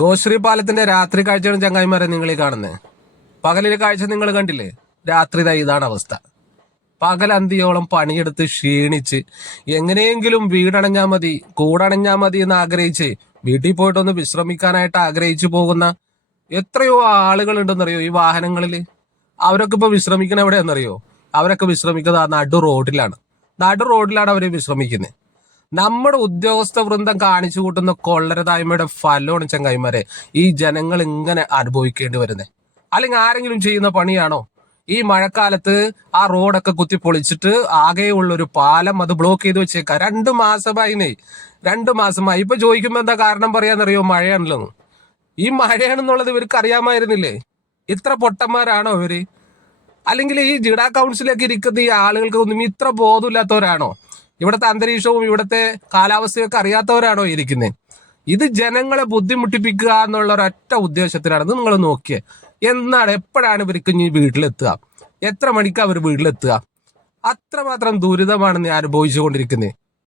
ഗോശ്രീ പാലത്തിന്റെ രാത്രി കാഴ്ചയാണ് ചങ്ങായിമാരെ നിങ്ങൾ ഈ കാണുന്നത്. പകലിലെ കാഴ്ച നിങ്ങൾ കണ്ടില്ലേ? രാത്രി ഇതാണ് അവസ്ഥ. പകൽ അന്തിയോളം പണിയെടുത്ത് ക്ഷീണിച്ച് എങ്ങനെയെങ്കിലും വീടണഞ്ഞാൽ മതി, കൂടണഞ്ഞാൽ മതി എന്ന് ആഗ്രഹിച്ച് വീട്ടിൽ പോയിട്ടൊന്ന് വിശ്രമിക്കാനായിട്ട് ആഗ്രഹിച്ചു പോകുന്ന എത്രയോ ആളുകൾ ഉണ്ടെന്നറിയോ ഈ വാഹനങ്ങളിൽ. അവരൊക്കെ ഇപ്പൊ വിശ്രമിക്കണ എവിടെയെന്നറിയോ? അവരൊക്കെ വിശ്രമിക്കുന്നത് നടു റോഡിലാണ് അവര് വിശ്രമിക്കുന്നത്. നമ്മുടെ ഉദ്യോഗസ്ഥ വൃന്ദം കാണിച്ചു കൂട്ടുന്ന കൊള്ളരതായ്മയുടെ ഫലമാണ് ചങ്ങായിമാരെ ഈ ജനങ്ങൾ ഇങ്ങനെ അനുഭവിക്കേണ്ടി വരുന്നത്. അല്ലെങ്കിൽ ആരെങ്കിലും ചെയ്യുന്ന പണിയാണോ? ഈ മഴക്കാലത്ത് ആ റോഡൊക്കെ കുത്തി പൊളിച്ചിട്ട് ആകെയുള്ള ഒരു പാലം അത് ബ്ലോക്ക് ചെയ്ത് വെച്ചേക്കാം. 2 മാസമായി. ഇപ്പൊ ചോദിക്കുമ്പോ എന്താ കാരണം പറയാന്നറിയോ? മഴയാണല്ലോ. ഈ മഴയാണെന്നുള്ളത് ഇവർക്ക് അറിയാമായിരുന്നില്ലേ? ഇത്ര പൊട്ടന്മാരാണോ ഇവര്? അല്ലെങ്കിൽ ഈ ജില്ലാ കൗൺസിലൊക്കെ ഇരിക്കുന്ന ഈ ആളുകൾക്കൊന്നും ഇത്ര ബോധമില്ലാത്തവരാണോ? ഇവിടുത്തെ അന്തരീക്ഷവും ഇവിടുത്തെ കാലാവസ്ഥയൊക്കെ അറിയാത്തവരാണോ ഇരിക്കുന്നത്? ഇത് ജനങ്ങളെ ബുദ്ധിമുട്ടിപ്പിക്കുക എന്നുള്ള ഒരൊറ്റ ഉദ്ദേശത്തിലാണ്. ഇത് നിങ്ങൾ നോക്കിയേ, എപ്പോഴാണ് ഇവർക്ക് ഇനി വീട്ടിലെത്തുക? എത്ര മണിക്കാണ് അവർ വീട്ടിലെത്തുക? അത്രമാത്രം ദുരിതമാണ് ഞാൻ അനുഭവിച്ചുകൊണ്ടിരിക്കുന്നത്.